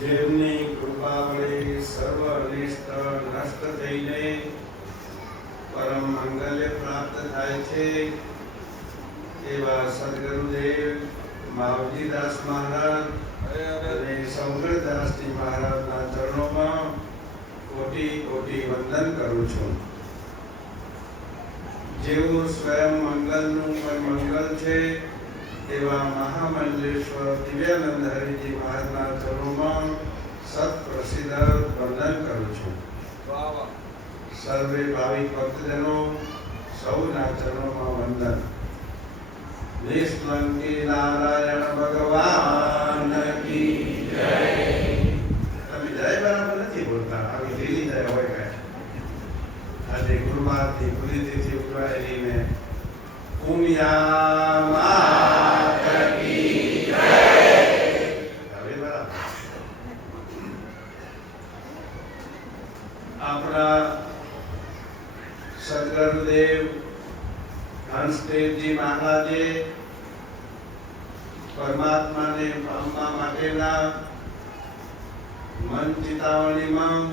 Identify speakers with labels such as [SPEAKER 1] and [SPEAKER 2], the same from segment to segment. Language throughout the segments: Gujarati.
[SPEAKER 1] જેમની કૃપા વડે સર્વ અનિષ્ટ નષ્ટ થઈને પરમ મંગલ્ય પ્રાપ્ત થાય છે. એવા સદગુરુદેવ માવજીદાસ મહારાજ અને સૌગ્રદાસજી મહારાજના ચરણોમાં કોટી કોટી વંદન કરું છું. જેવું સ્વયં મંગલનું પણ મંગલ છે એવા મહામંડલેશ્વર દિવ્યાનંદ હરિજી મહારાજના ચરણોમાં સત પ્રસિદ્ધ વંદન કરું છું સર્વે ભાવિક ભક્તજનો સૌના ચરણોમાં વંદન નિષ્કલંકી નારાયણ ભગવાન કી જય તમે જય બરાબર નથી બોલતા આવી લીલી જય હોય કાંઈ આજે ગુરુવારથી પુરીથી ઉજવાયેલી ને ઉમિયા માત કી જય હવે બરાબર આપણા સદગુરુદેવ હંસદેવજી મહારાજે પરમાત્માને પામવા માટેના મન ચિતાવણીમાં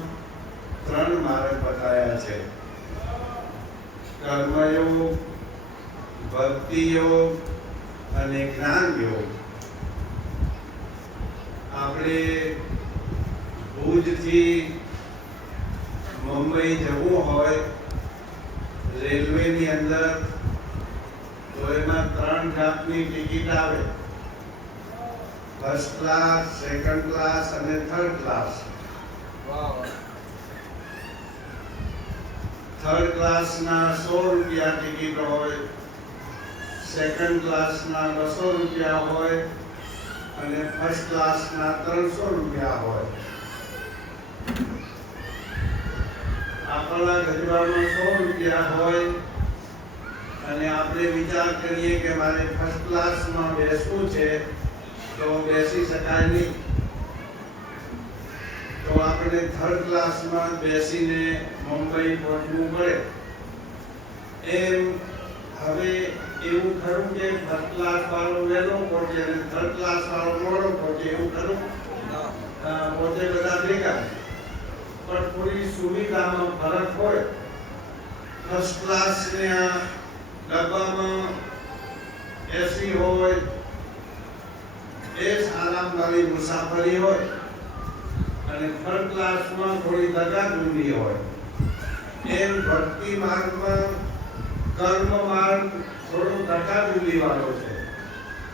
[SPEAKER 1] ત્રણ માર્ગ બતાવ્યા છે કર્મયોગ ભક્તિ યોગ અને જ્ઞાન યોગ આપણે ભુજથી મુંબઈ જવું હોય રેલવેની અંદર તો એમાં ત્રણ જાતની ટિકિટ આવે ફર્સ્ટ ક્લાસ સેકન્ડ ક્લાસ અને થર્ડ ક્લાસ થર્ડ ક્લાસના સો રૂપિયા ટિકિટ હોય સેકન્ડ ક્લાસના બસો રૂપિયા હોય અને ફર્સ્ટ ક્લાસના ત્રણસો રૂપિયા હોય. આપણા ગજવામાં સો રૂપિયા હોય અને આપણે વિચાર કરીએ કે મારે ફર્સ્ટ ક્લાસમાં બેસવું છે તો બેસી શકાય નહીં. તો આપણે થર્ડ ક્લાસમાં બેસીને મુંબઈ પહોંચવું પડે. એમ હવે એવું ખરું કે ફર્સ્ટ ક્લાસ વાળો વહેલો પહોંચે અને થર્ડ ક્લાસ વાળો મોડો પહોંચે એવું ખરું? પોતે બધા ભેગા. થોડી સુવિધામાં ફરક હોય ફર્સ્ટ ક્લાસના ડબ્બામાં એસી હોય, એ આરામદારી મુસાફરી હોય, અને થર્ડ ક્લાસમાં થોડી ધગાધૂંધી હોય. એમ ભક્તિ માર્ગમાં કર્મ માર્ગ થોડો ધગાધૂંધી વાળો છે.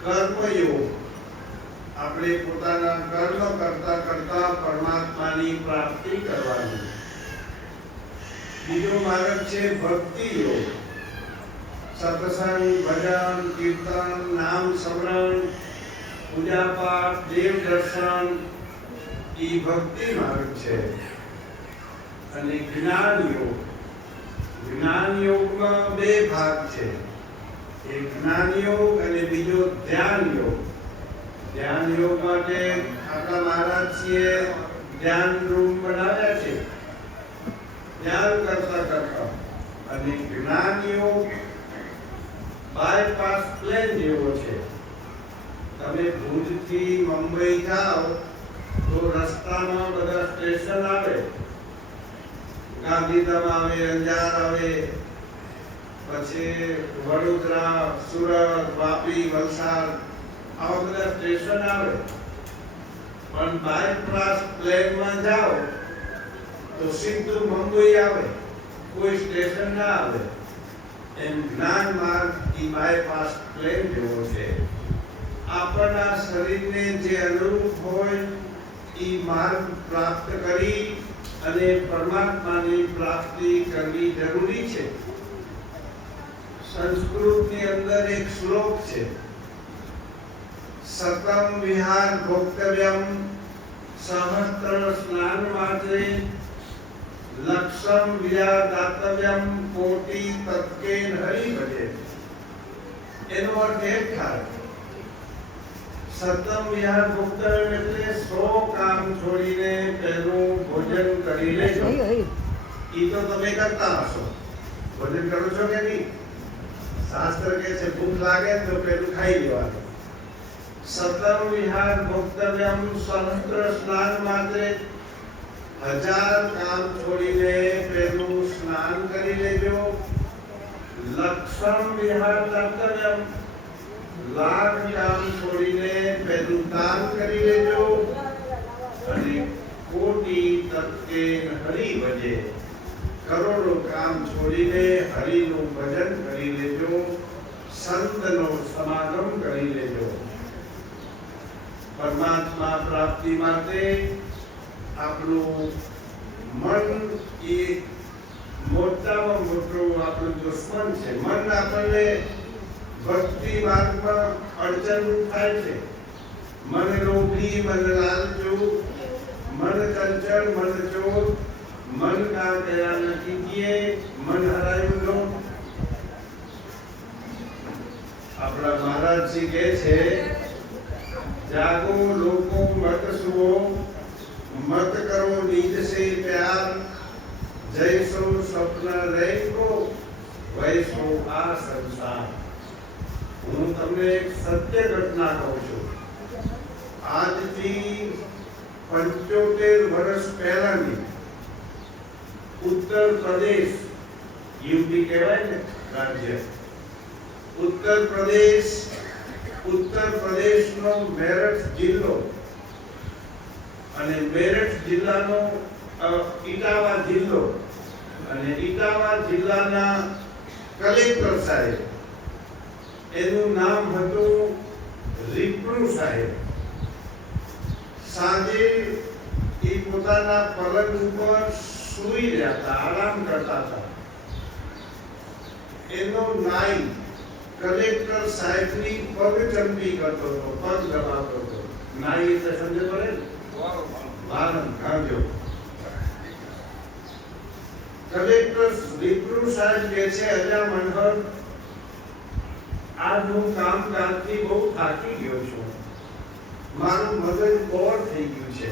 [SPEAKER 1] કર્મયોગ આપણે પોતાના કર્મ કરતા કરતા પરમાત્માની પ્રાપ્તિ કરવાની. બીજો માર્ગ છે ભક્તિ યોગ. સત્સંગ, ભજન, કીર્તન, નામ સ્મરણ પૂજા પાઠ, દેવ દર્શન, એ ભક્તિ માર્ગ છે. અને જ્ઞાન યોગ. જ્ઞાન યોગમાં બે ભાગ છે. એક જ્ઞાન યોગ અને બીજો ધ્યાન યોગ. ધ્યાન યોગ માટે આપણા મહારાજજીએ ધ્યાન રૂમ બનાવ્યા છે. ધ્યાન કરતા કરતા. અને જ્ઞાન યોગ બાયપાસ પ્લેન જેવો છે. તમે ભુજથી મુંબઈ જાઓ તો રસ્તામાં બધા સ્ટેશન આવે. ગાંધીધામ આવે, અંજાર આવે. પછી વડોદરા, સુરત, વાપી, વલસાડ આવા બધા સ્ટેશન આવે. પણ બાયપાસ પ્લેનમાં જાઓ, તો સીધું મુંબઈ આવે. કોઈ સ્ટેશન ના આવે. એમ જ્ઞાન માર્ગ ઈ બાયપાસ પ્લેન જેવો છે. આપણા શરીરને જે અનુરૂપ હોય, ઈ માર્ગ પ્રાપ્ત કરી અને પરમાત્માની પ્રાપ્તિ કરવી જરૂરી છે. સંસ્કૃતની અંદર એક શ્લોક છે. સતમ વિહાર ભોક્તવ્યમ સહસ્ત્ર સ્નાન માત્રે લક્ષમ વિહાર દાતવ્યમ કોટી તત્કેન હરિ ભજે એનો અર્થ એ થાય સતમ વિહાર ભોક્તવ્યમ એટલે સો કામ છોડીને પહેલું ભોજન કરી લેજો ઈ તો તમે કરતા હશો ભોજન કરો છો કે નહીં શાસ્ત્ર કે છે ભૂખ લાગે તો પેલું ખાઈ લેવાનું સતમ વિહાર ભોક્તવ્યમ સ્વતંત્ર સ્નાન માટે હજાર કામ છોડીને પેલું સ્નાન કરી લેજો. લક્ષણ વિહાર કર્તવ્યમ. લાખ કામ છોડીને પેલું દાન કરી લેજો. અને કોટી તત્કે હરી ભજે. કરોડો કામ છોડીને હરિનું ભજન કરી લેજો. સંતનો સમાગમ કરી લેજો. પરમાત્મા પ્રાપ્તિ માટે આપણું મન એ મોટામાં મોટું આપણું દુશ્મન છે. મન આપણને ભક્તિ માર્ગમાં અડચણરૂપ થાય છે. મન રોગી મન લાલચુ મન ચંચળ, મન ચોર. મન કા ગયા નથી કીએ, મન હરાયું નો. આપણા મહારાજજી કહે છે જાગો લોકો મત સુવો મત કરો નિજ સે પ્યાર જૈસો સ્વપ્ન રહેકો વૈસો આ સંસાર હું તમને એક સત્ય ઘટના કહું છું. આજથી પંચોતેર વર્ષ પહેલાની ઉત્તર પ્રદેશ, યુપી કહેવાય ને રાજ્ય. ઉત્તર પ્રદેશ ઉત્તર પ્રદેશનો મેરઠ જિલ્લો. અને મેરઠ જિલ્લાનો ઇટાવા જિલ્લો. અને ઇટાવા જિલ્લાના કલેક્ટર સાહેબ. એનું નામ હતું રીપણુ સાહેબ. સાંજે એ પોતાના પલંગ ઉપર સૂઈ રહ્યા હતા, આરામ કરતા હતા. એનો નાઈ કલેક્ટર સાહેબની પગ ચંપી કરતો હતો પગ દબાવતો હતો નાઈ એટલે સમજે પડે ને વાહન કાઢજો કલેક્ટર વિપ્રુ સાહેબ કહે છે અજા મનહર આજ હું કામ કાજથી બહુ થાકી ગયો છું મારું મગજ બોર થઈ ગયું છે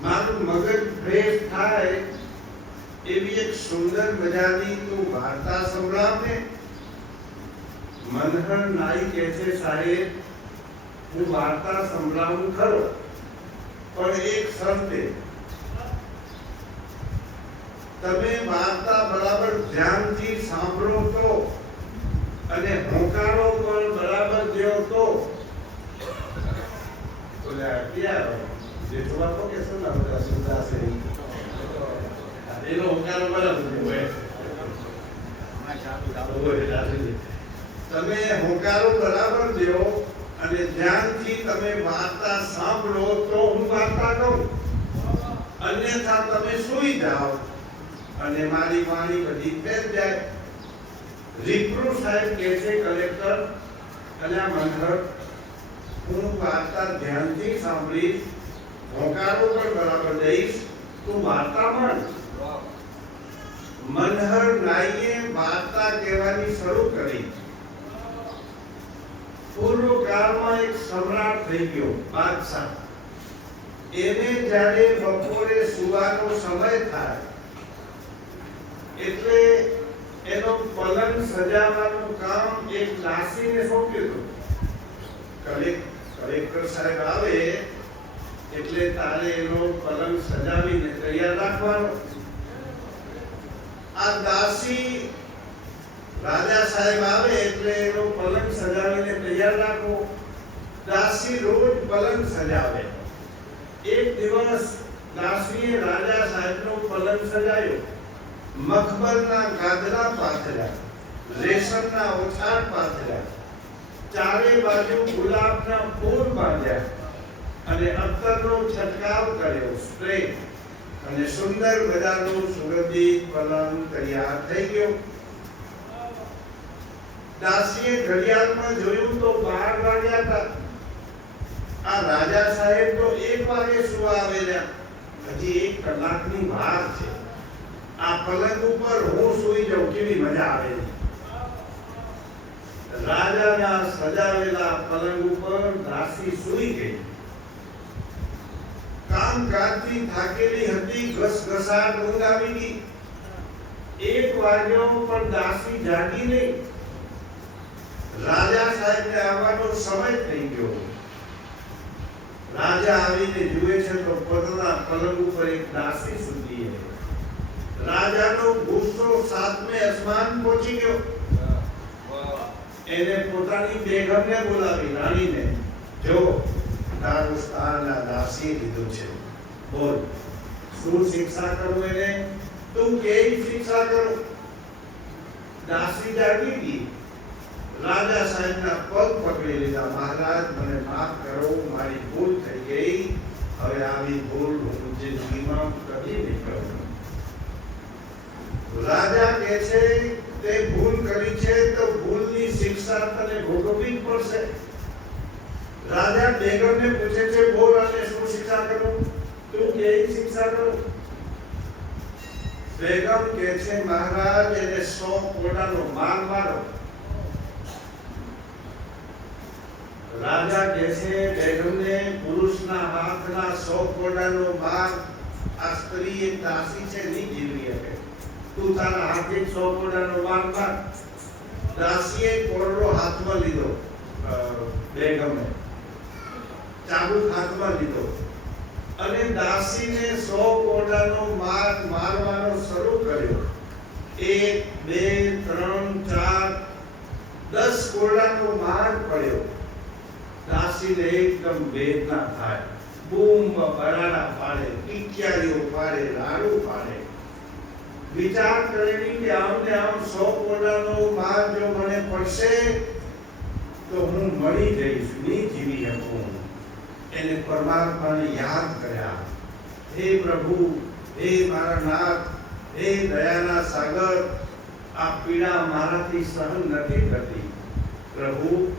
[SPEAKER 1] મારું મગજ ફ્રેશ થાય એવી એક સુંદર મજાની તું વાર્તા સંભળાવ ને મનહર નાઈ કહે છે સાહેબ હું વાર્તા સંભળાવું ખરો પણ એક શરતે. તમે વાર્તા બરાબર ધ્યાનથી સાંભળો તો અને હોંકારો પણ બરાબર દ્યો તો. જેઠવા તો કે શું ના બધા સુધા છે એનો હોંકારો બરાબર એ તમે હોકારો બરાબર દેવો અને ધ્યાનથી તમે વાર્તા સાંભળો તો હું વાર્તા કહું. અન્યથા તમે સૂઈ જાઓ. અને મારી વાણી બધી ફેર જાય. રિપ્રુ સાહેબ કે છે કલેક્ટર અલ્યા મનહર હું વાર્તા ધ્યાનથી સાંભળીશ હોંકારો પણ બરાબર દઈશ તું વાર્તા પણ મનહર નાઈએ વાર્તા કહેવાની શરૂ કરી. પૂર્વ કાળમાં એક સમ્રાટ થઈ ગયો, બાદશાહ. એને જ્યારે બપોરે સુવાનો સમય થાય, એટલે એનો પલંગ સજાવવાનું કામ એક લાસીને સોંપ્યું હતું. કલેક્ટર સાહેબ આવે, એટલે તારે એનો પલંગ સજાવીને તૈયાર રાખવાનો. આ દાસી રાજા સાહેબ આવે એટલે એનો પલંગ સજાવીને તૈયાર રાખો. દાસી રોજ પલંગ સજાવે. એક દિવસ દાસીએ રાજા સાહેબનો પલંગ સજાયો. મખમલના ગાદલા પાથર્યા, રેશમના ઓછાડ પાથર્યા. ચારે બાજુ ગુલાબના ફૂલ બાંધ્યા અને અત્તરનો છંટકાવ કર્યો, સ્પ્રે. અને સુંદર મજાનો સુગંધિત પલંગ તૈયાર થઈ ગયો. દાસીએ ઘડિયાળમાં જોયું તો બાર વાગ્યા હતા. આ રાજા સાહેબ તો એક વાગે સુવા આવેલા. હજી એક કલાકની વાર છે. આ પલંગ ઉપર હું સુઈ જાઉં કેવી મજા આવે રાજાના સજાવેલા પલંગ ઉપર દાસી સુઈ ગઈ. કામકાજથી થાકેલી હતી, ઘસઘસાટ ઊંઘ આવી ગઈ. એક વાગ્યો પણ દાસી જાગી નહીં. રાજા સાહેબને આવવાનો સમય થઈ ગયો. રાજા આવીને જુએ છે તો પગના પલંગ ઉપર એક દાસી સૂતી રાજાનો ગુસ્સો સાતમે આસમાન પહોંચી ગયો. એને પોતાની બેગમને બોલાવી, રાણીને, જો, તારું સ્થાન આ દાસીએ લીધું છે. બોલ, શું શિક્ષા કરું એને? તું કેવી શિક્ષા કરું? દાસી જાગી ગઈ. રાજા સાહેબના પગ પકડી લીધા. મહારાજ, મને માફ કરો, મારી ભૂલ થઈ ગઈ. હવે આવી ભૂલ હું જિંદગીમાં કદી નહીં કરું. રાજા કહે છે, તે ભૂલ કરી છે તો ભૂલની શિક્ષા તને ભોગવવી જ પડશે. રાજા બેગમને પૂછે છે, બોલ અને શું શિક્ષા કરું? તું કેવી શિક્ષા કરું? બેગમ કહે છે, મહારાજ, એને સો કોડાનો માર મારો. રાજા કહે છે બેગમને પુરુષના હાથના સો કોડાનો ભાગ આ સ્ત્રી એક દાસી છે, નહીં જીવી શકે તું તારા હાથે સો કોડાનો ભાગ માર દાસીએ કોરડો હાથમાં લીધો. બેગમે. ચાબુક હાથમાં લીધો. અને દાસીને સો કોડાનો માર મારવાનો શરૂ કર્યો. એક, બે, ત્રણ, ચાર, દસ કોડાનો માર પડ્યો. દાસીને એકદમ વેદના થાય. બૂમ બરાડા પાડે ટીકિયારીઓ પાડે, લાડુ પાડે. વિચાર કરેલી કે આમને આમ સો કોડાનો માર જો મને પડશે, તો હું મળી જઈશ નહીં જીવી શકું. એને પરમાત્માને યાદ કર્યા. હે પ્રભુ, હે મારા નાથ, હે દયાના સાગર, આ પીડા મારાથી સહન નથી થતી. પ્રભુ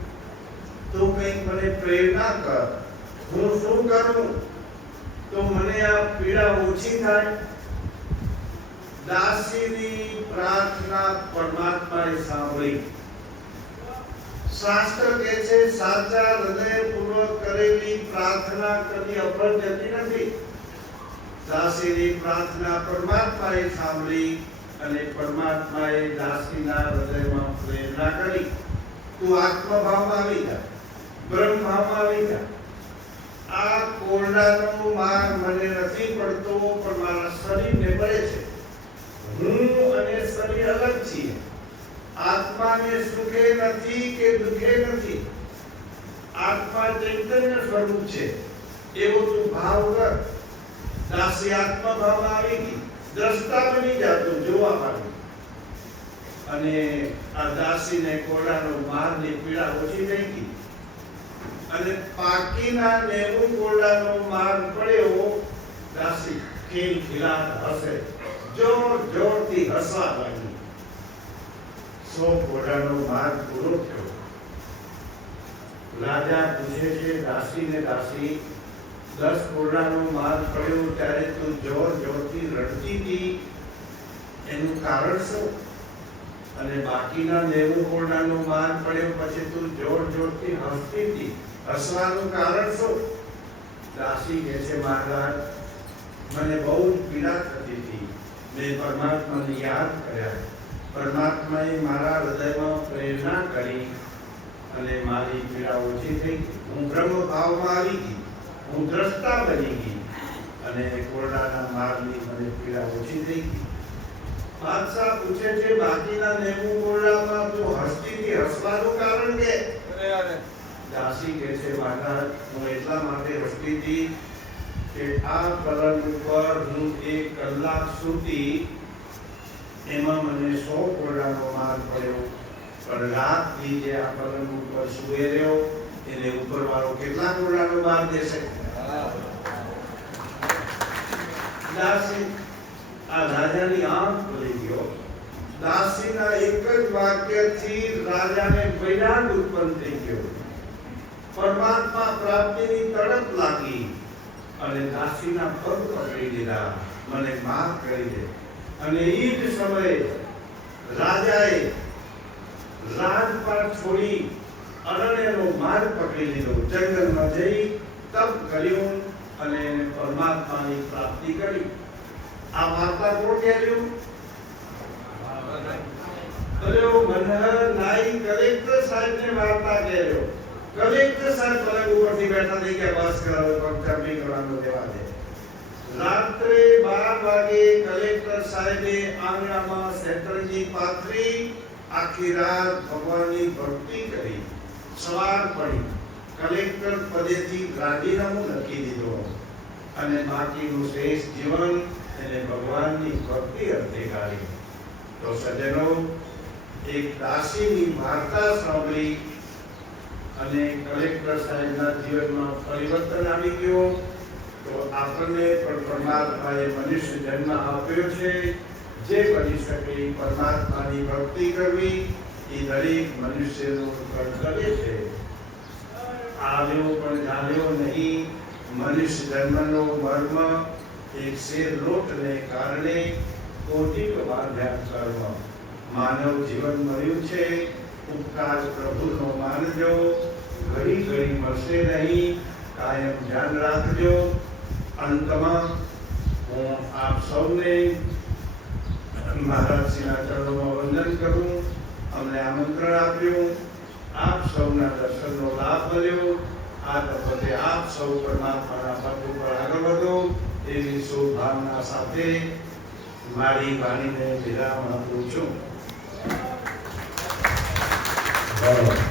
[SPEAKER 1] તું કંઈક મને પ્રેરણા કર. હું શું કરું? તો મને આ પીડા ઓછી થાય. દાસીની પ્રાર્થના પરમાત્માએ સાંભળી. શાસ્ત્ર કહે છે, સાચા હૃદયપૂર્વક કરેલી પ્રાર્થના કદી અફળ જતી નથી. દાસીની પ્રાર્થના પરમાત્માએ સાંભળી અને પરમાત્માએ દાસીના હૃદયમાં પ્રેરણા કરી. તું આત્મભાવમાં આવી જા. બ્રહ્મભાવમાં આવી જા આ કોરડાનો માર મને નથી પડતો, પણ મારા શરીરને પડે છે. હું અને શરીર અલગ છીએ. આત્માને સુખે નથી કે દુઃખે નથી? આત્મા ચૈતન્ય સ્વરૂપ છે. એવો તું ભાવ કર. દાસી આત્મા ભાવ આવી ગઈ. દ્રષ્ટા બની જાતો જોવા માટે. અને આ દાસીને માર મારની પીડા ઓછી થઈ ગઈ. અને પાકીના નેવું ગોળાનો માર પડ્યો દાસી ખીલ ખીલાત હશે. જોર જોરથી હસવા લાગી સો કોડાનો માર પૂરો થયો. રાજા પૂછે છે, દાસીને દાસી, દસ કોડાનો માર પડ્યો ત્યારે તું જોર જોરથી રડતી હતી? એનું કારણ શું? અને બાકીના નેવું કોડાનો માર પડ્યો પછી તું જોર જોરથી હસતી હતી. હસવાનું કારણ શું? દાસી કહે છે મહારાજ મને બહુ પીડા થતી હતી. મેં પરમાત્માને યાદ કર્યા. પરમાત્માએ મારા હૃદયમાં પ્રેરણા કરી અને મારી પીડા ઓછી થઈ હું બ્રહ્મ ભાવમાં આવી ગઈ. હું દ્રષ્ટા બની ગઈ. અને કોરડાના મારની મને પીડા ઓછી થઈ ગઈ. બાદશાહ પૂછે છે, બાકીના નેવું કોરડામાં તો હસતી હતી હસવાનું કારણ કે દાસી કહે છે માતા હું એટલા માટે હસતી હતી કે આ કલર ઉપર હું એક કલાક સુધી એમાં મને સો કોરડાનો માર પડ્યો. પણ રાતથી જે આ પલંગ ઉપર સુવે રહ્યો, એને ઉપરવાળો કેટલા કોરડાનો માર દેશે? દાસી, આ રાજાની આંખ ખુલી ગયો. દાસીના એક જ વાક્યથી રાજાને વૈરાગ ઉત્પન્ન થઈ ગયો. પરમાત્મા પ્રાપ્તિની તડપ લાગી અને દાસીના પગ પકડી લીધા મને માફ કરી દે. અને એ જ સમયે રાજાએ રાજપાટ છોડી અરણ્યનો માર્ગ પકડી લીધો. જંગલમાં જઈ તપ કર્યું અને પરમાત્માની પ્રાપ્તિ કરી. આ વાર્તા કોણ કહેલું અરે મનહર નાઈ કલેક્ટર સાહેબને વાર્તા કહેલો કલેક્ટર બેઠા થઈ ગયા, બસ કરાવે, પણ ચરબી કરવાનો દેવા દે. રાત્રે બાર વાગે કલેક્ટર સાહેબે આંગણામાં સેન્ટરજી પાથરી આખી રાત ભગવાનની ભક્તિ કરી, સવાર પડી, કલેક્ટર પદેથી રાજીનામું લખી દીધો અને બાકીનું શ્રેષ્ઠ જીવન એને ભગવાનની ભક્તિ અર્થે કાઢી તો સજ્જનો, એક દાસીની વાર્તા સાંભળી અને કલેક્ટર સાહેબના જીવનમાં પરિવર્તન આવી ગયો. તો આપણને પણ પરમાત્માએ મનુષ્ય જન્મ આપ્યો છે. જે બની શકે પરમાત્માની ભક્તિ કરવી, એ દરેક મનુષ્યનું કર્તવ્ય છે. આવ્યો પણ જાણ્યો નહીં. મનુષ્ય જન્મનો મર્મ એક શેર લોટને કારણે કોટિક બાંધ્યા કર્મ માનવ જીવન મળ્યું છે. ઉપકાર પ્રભુનો માનજો. ઘડી ઘડી મળશે નહીં. કાયમ ધ્યાન રાખજો. અંતમાં હું આપ સૌને મહારાજશ્રીના ચરણોમાં વંદન કરું. અમને આમંત્રણ આપ્યું આપ સૌના દર્શનનો લાભ મળ્યો. આ તબક્કે આપ સૌ પરમાત્માના પદ ઉપર આગળ વધો. એવી શુભભાવના સાથે મારી વાણીને વિરામ આપું છું.
[SPEAKER 2] બરાબર.